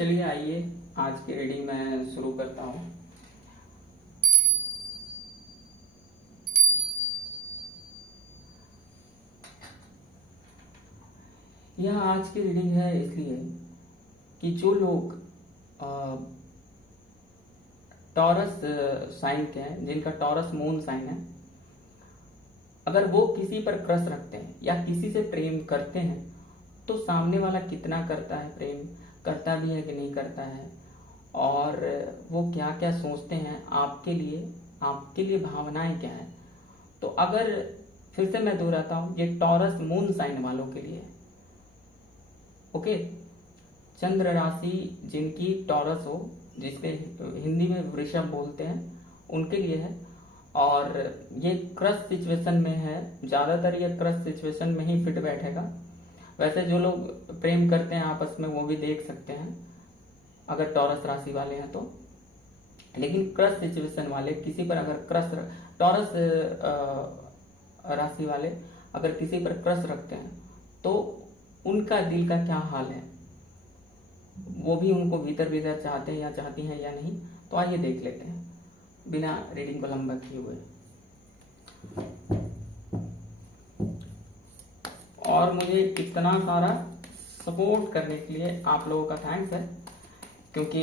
चलिए आइए आज की रीडिंग मैं शुरू करता हूँ। यह आज की रीडिंग है इसलिए कि जो लोग टॉरस साइन के हैं, जिनका टॉरस मून साइन है, अगर वो किसी पर क्रश रखते हैं या किसी से प्रेम करते हैं तो सामने वाला कितना करता है, प्रेम करता भी है कि नहीं करता है, और वो क्या क्या सोचते हैं आपके लिए भावनाएं क्या है। तो अगर फिर से मैं दोहराता हूँ, ये टॉरस मून साइन वालों के लिए, ओके, चंद्र राशि जिनकी टॉरस हो, जिसके हिंदी में वृषभ बोलते हैं, उनके लिए है। और ये क्रश सिचुएशन में है, ज़्यादातर ये क्रश सिचुएशन में ही फिट बैठेगा। वैसे जो लोग प्रेम करते हैं आपस में वो भी देख सकते हैं अगर टॉरस राशि वाले हैं तो। लेकिन क्रश सिचुएशन वाले, किसी पर अगर टॉरस राशि वाले अगर किसी पर क्रश रखते हैं तो उनका दिल का क्या हाल है, वो भी उनको भीतर भीतर चाहते हैं या चाहती हैं या नहीं। तो आइए देख लेते हैं बिना रीडिंग को लंबा किए हुए। और मुझे इतना सारा सपोर्ट करने के लिए आप लोगों का थैंक्स है, क्योंकि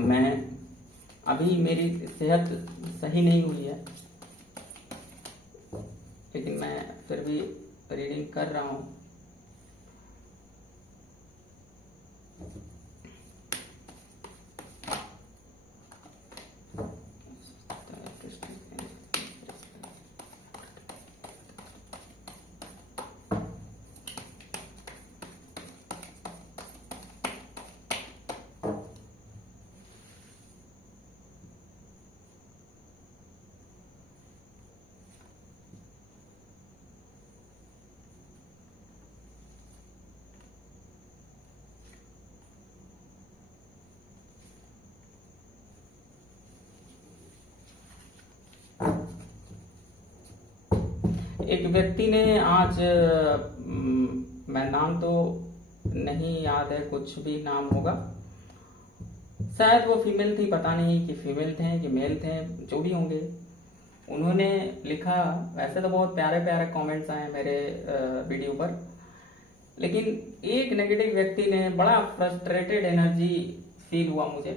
मैं अभी मेरी सेहत सही नहीं हुई है, लेकिन मैं फिर भी रीडिंग कर रहा हूँ। एक व्यक्ति ने आज मैं नाम तो नहीं याद है, कुछ भी नाम होगा, शायद वो फीमेल थी, पता नहीं कि फीमेल थे कि मेल थे, जो भी होंगे। उन्होंने लिखा, वैसे तो बहुत प्यारे प्यारे कमेंट्स आए मेरे वीडियो पर, लेकिन एक नेगेटिव व्यक्ति ने बड़ा फ्रस्ट्रेटेड एनर्जी फील हुआ मुझे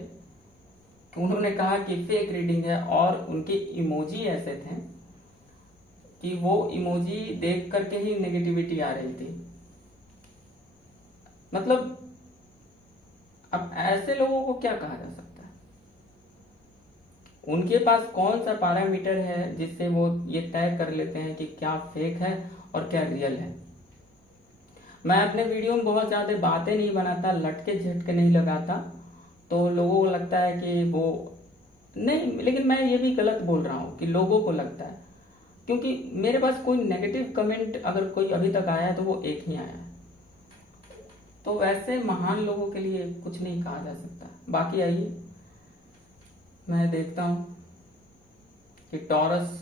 कि उन्होंने कहा कि फेक रीडिंग है, और उनके इमोजी ऐसे थे कि वो इमोजी देख करके ही नेगेटिविटी आ रही थी। मतलब अब ऐसे लोगों को क्या कहा जा सकता है? उनके पास कौन सा पैरामीटर है जिससे वो ये तय कर लेते हैं कि क्या फेक है और क्या रियल है? मैं अपने वीडियो में बहुत ज्यादा बातें नहीं बनाता, लटके झटके नहीं लगाता, तो लोगों को लगता है कि वो नहीं, लेकिन मैं ये भी गलत बोल रहा हूँ कि लोगों को लगता है, क्योंकि मेरे पास कोई नेगेटिव कमेंट अगर कोई अभी तक आया है तो वो एक ही आया है। तो वैसे महान लोगों के लिए कुछ नहीं कहा जा सकता। बाकी आइए मैं देखता हूं कि टॉरस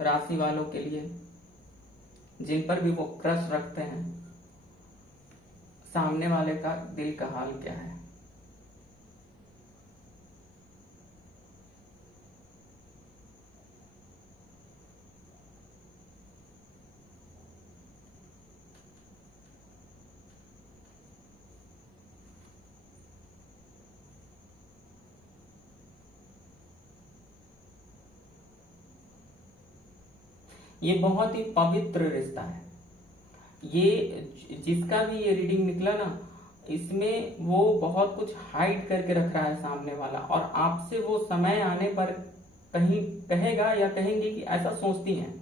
राशि वालों के लिए, जिन पर भी वो क्रश रखते हैं, सामने वाले का दिल का हाल क्या है। ये बहुत ही पवित्र रिश्ता है। ये जिसका भी ये रीडिंग निकला ना, इसमें वो बहुत कुछ हाइड करके रख रहा है सामने वाला, और आपसे वो समय आने पर कहीं कहेगा या कहेंगे कि ऐसा सोचती हैं,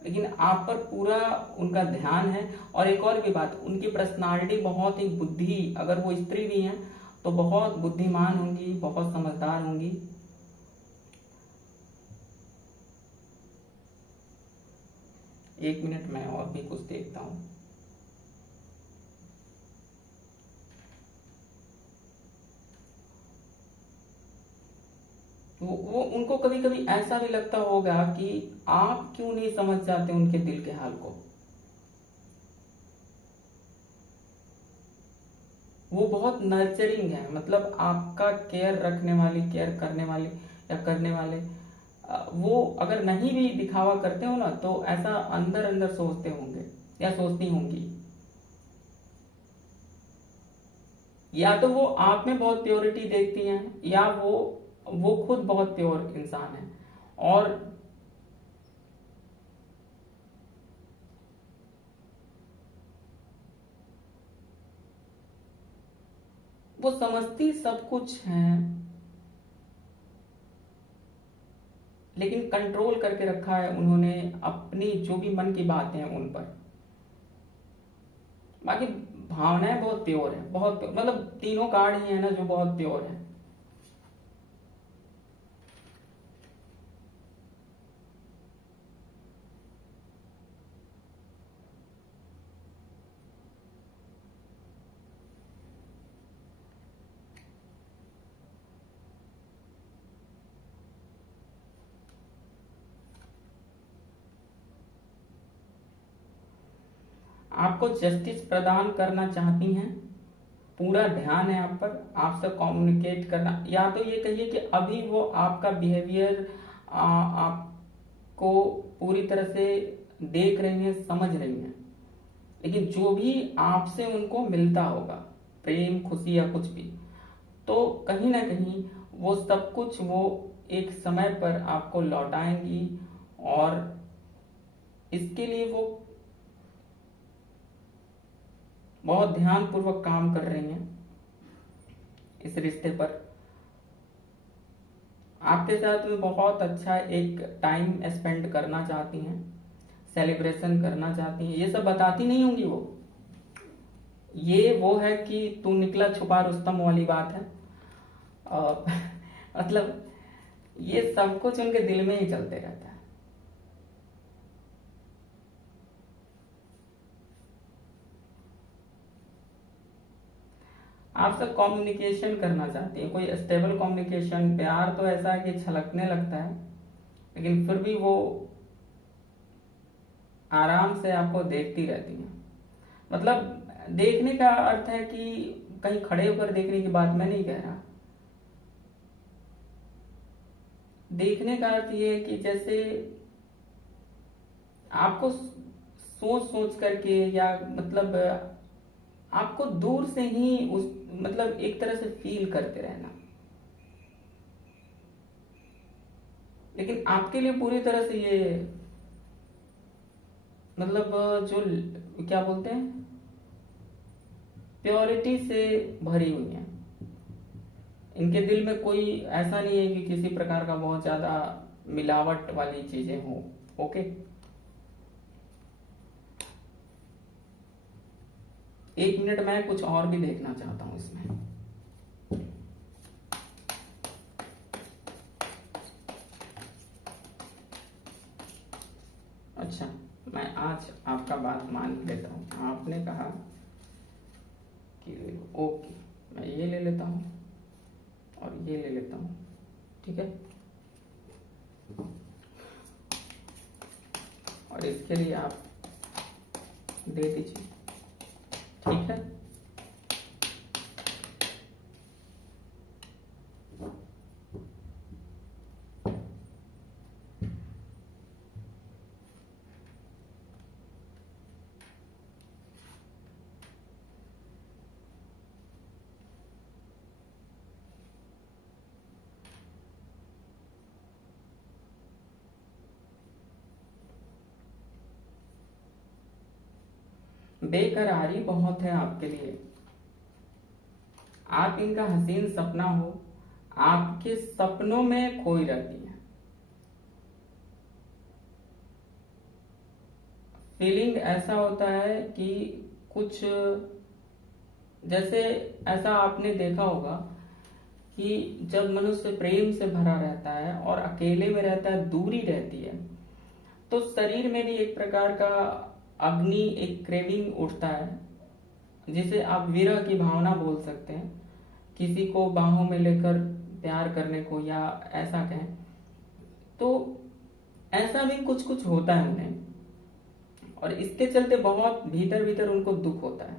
लेकिन आप पर पूरा उनका ध्यान है। और एक और भी बात, उनकी पर्सनालिटी बहुत ही बुद्धि, अगर वो स्त्री भी हैं तो बहुत बुद्धिमान होंगी, बहुत समझदार होंगी। एक मिनट, मैं और भी कुछ देखता हूं। वो उनको कभी कभी ऐसा भी लगता होगा कि आप क्यों नहीं समझ जाते उनके दिल के हाल को। वो बहुत नर्चरिंग है, मतलब आपका केयर रखने वाली, केयर करने वाली या करने वाले, वो अगर नहीं भी दिखावा करते हो ना, तो ऐसा अंदर अंदर सोचते होंगे या सोचती होंगी, या तो वो आप में बहुत प्योरिटी देखती हैं, या वो खुद बहुत प्योर इंसान है, और वो समझती सब कुछ है, लेकिन कंट्रोल करके रखा है उन्होंने अपनी जो भी मन की बातें हैं उन पर। बाकी भावनाएं बहुत प्योर है, बहुत मतलब तीनों कार्ड ही है ना जो बहुत प्योर है। आपको जस्टिस प्रदान करना चाहती हैं, पूरा ध्यान है आप पर, आपसे कम्युनिकेट करना, या तो ये कहिए कि अभी वो आपका बिहेवियर आपको पूरी तरह से देख रही हैं, समझ रही हैं, लेकिन जो भी आपसे उनको मिलता होगा, प्रेम, खुशी या कुछ भी, तो कहीं ना कहीं वो सब कुछ वो एक समय पर आपको लौटाएंगी, और इसके लिए वो बहुत ध्यानपूर्वक काम कर रही हैं इस रिश्ते पर। आपके साथ में बहुत अच्छा एक टाइम स्पेंड करना चाहती हैं, सेलिब्रेशन करना चाहती हैं, ये सब बताती नहीं होंगी वो। ये वो है कि तू निकला छुपा रुस्तम वाली बात है। अ, मतलब ये सब कुछ उनके दिल में ही चलते रहता है। आपसे कम्युनिकेशन करना चाहती है, कोई स्टेबल कम्युनिकेशन। प्यार तो ऐसा है कि छलकने लगता है, लेकिन फिर भी वो आराम से आपको देखती रहती है। मतलब देखने का अर्थ है कि कहीं खड़े होकर देखने की बात मैं नहीं कह रहा। देखने का अर्थ ये है कि जैसे आपको सोच सोच करके, या मतलब आपको दूर से ही उस मतलब एक तरह से फील करते रहना, लेकिन आपके लिए पूरी तरह से ये मतलब जो क्या बोलते हैं, प्योरिटी से भरी हुई है। इनके दिल में कोई ऐसा नहीं है कि किसी प्रकार का बहुत ज्यादा मिलावट वाली चीजें हो। ओके, एक मिनट, मैं कुछ और भी देखना चाहता हूं इसमें। अच्छा, मैं आज आपका बात मान ही लेता हूँ। आपने कहा कि ओके, मैं ये ले लेता हूँ और ये ले लेता हूँ, ठीक है। और इसके लिए आप दे दीजिए, ठीक है। बेकरारी बहुत है आपके लिए। आप इनका हसीन सपना हो, आपके सपनों में खोई रहती है। फीलिंग ऐसा होता है कि कुछ जैसे, ऐसा आपने देखा होगा कि जब मनुष्य प्रेम से भरा रहता है और अकेले में रहता है, दूरी रहती है, तो शरीर में भी एक प्रकार का अग्नि, एक क्रेविंग उठता है, जिसे आप विरह की भावना बोल सकते हैं। किसी को बाहों में लेकर प्यार करने को, या ऐसा कहें तो ऐसा भी कुछ कुछ होता है उन्हें, और इसके चलते बहुत भीतर भीतर उनको दुख होता है।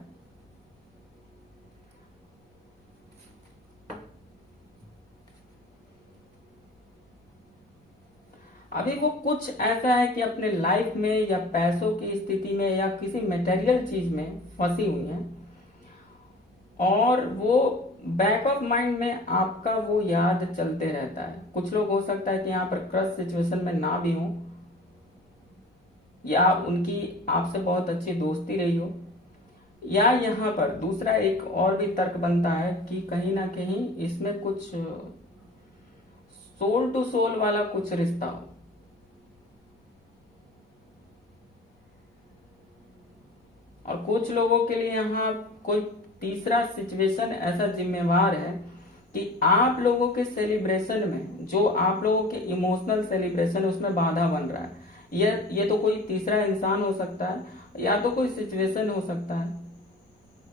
अभी वो कुछ ऐसा है कि अपने लाइफ में या पैसों की स्थिति में या किसी मटेरियल चीज में फंसी हुई है, और वो बैक ऑफ माइंड में आपका वो याद चलते रहता है। कुछ लोग हो सकता है कि यहाँ पर क्रश सिचुएशन में ना भी हो, या उनकी आपसे बहुत अच्छी दोस्ती रही हो, या यहाँ पर दूसरा एक और भी तर्क बनता है कि कहीं ना कहीं इसमें कुछ सोल टू सोल वाला कुछ रिश्ता हो। और कुछ लोगों के लिए यहाँ कोई तीसरा सिचुएशन ऐसा जिम्मेवार है कि आप लोगों के सेलिब्रेशन में, जो आप लोगों के इमोशनल सेलिब्रेशन, उसमें बाधा बन रहा है। ये तो कोई तीसरा इंसान हो सकता है, या तो कोई सिचुएशन हो सकता है,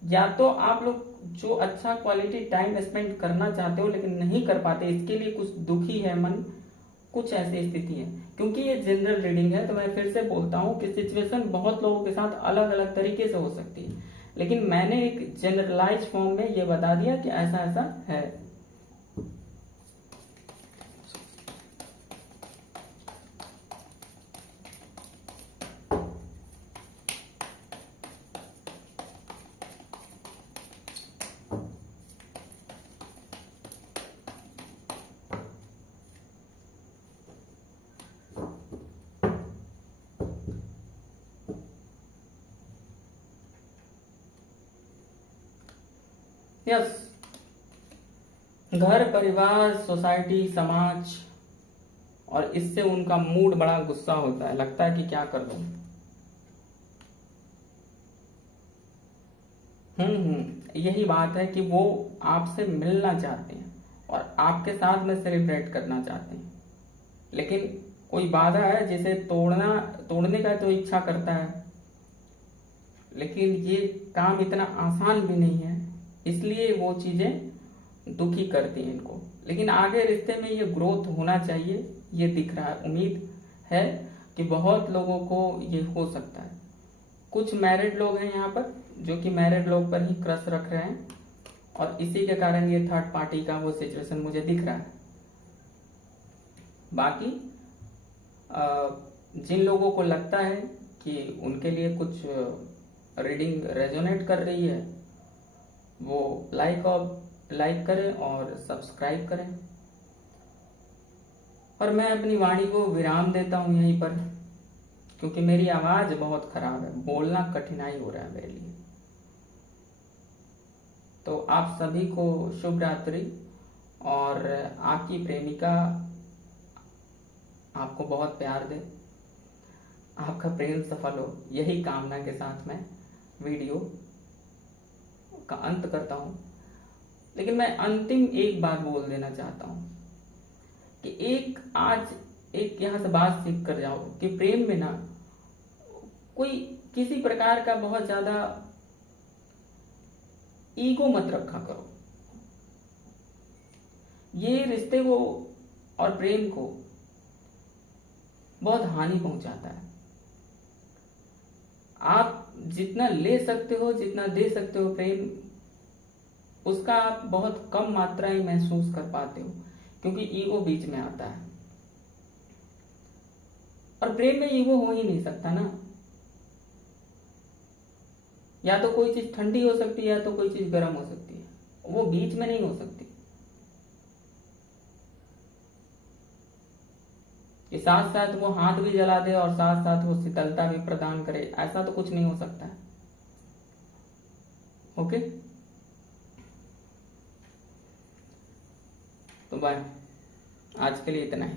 या तो आप लोग जो अच्छा क्वालिटी टाइम स्पेंड करना चाहते हो लेकिन नहीं कर पाते, इसके लिए कुछ दुखी है मन, कुछ ऐसी स्थिति है। क्योंकि ये जनरल रीडिंग है तो मैं फिर से बोलता हूँ कि सिचुएशन बहुत लोगों के साथ अलग अलग तरीके से हो सकती है, लेकिन मैंने एक जनरलाइज फॉर्म में ये बता दिया कि ऐसा ऐसा है। यस, घर, परिवार, सोसाइटी, समाज, और इससे उनका मूड बड़ा गुस्सा होता है, लगता है कि क्या कर दूं। यही बात है कि वो आपसे मिलना चाहते हैं और आपके साथ में सेलिब्रेट करना चाहते हैं, लेकिन कोई बाधा है जिसे तोड़ने का तो इच्छा करता है, लेकिन ये काम इतना आसान भी नहीं है, इसलिए वो चीजें दुखी करती हैं इनको। लेकिन आगे रिश्ते में ये ग्रोथ होना चाहिए, ये दिख रहा है। उम्मीद है कि बहुत लोगों को ये हो सकता है। कुछ मैरिड लोग हैं यहाँ पर जो कि मैरिड लोग पर ही क्रश रख रहे हैं, और इसी के कारण ये थर्ड पार्टी का वो सिचुएशन मुझे दिख रहा है। बाकी जिन लोगों को लगता है कि उनके लिए कुछ रीडिंग रेजोनेट कर रही है, वो लाइक करें और सब्सक्राइब करें। और मैं अपनी वाणी को विराम देता हूँ यहीं पर, क्योंकि मेरी आवाज बहुत खराब है, बोलना कठिनाई हो रहा है मेरे लिए। तो आप सभी को शुभ रात्रि, और आपकी प्रेमिका आपको बहुत प्यार दे, आपका प्रेम सफल हो, यही कामना के साथ मैं वीडियो का अंत करता हूं। लेकिन मैं अंतिम एक बात बोल देना चाहता हूं कि आज एक यहां से बात सीख कर जाओ कि प्रेम में ना कोई किसी प्रकार का बहुत ज्यादा ईगो मत रखा करो। ये रिश्ते को और प्रेम को बहुत हानि पहुंचाता है। आप जितना ले सकते हो, जितना दे सकते हो प्रेम, उसका आप बहुत कम मात्रा ही महसूस कर पाते हो, क्योंकि ईगो बीच में आता है। और प्रेम में ईगो हो ही नहीं सकता ना। या तो कोई चीज ठंडी हो सकती है, या तो कोई चीज गर्म हो सकती है, वो बीच में नहीं हो सकती। कि साथ साथ वो हाथ भी जला दे और साथ साथ वो शीतलता भी प्रदान करे, ऐसा तो कुछ नहीं हो सकता है। ओके, तो बाय, आज के लिए इतना ही।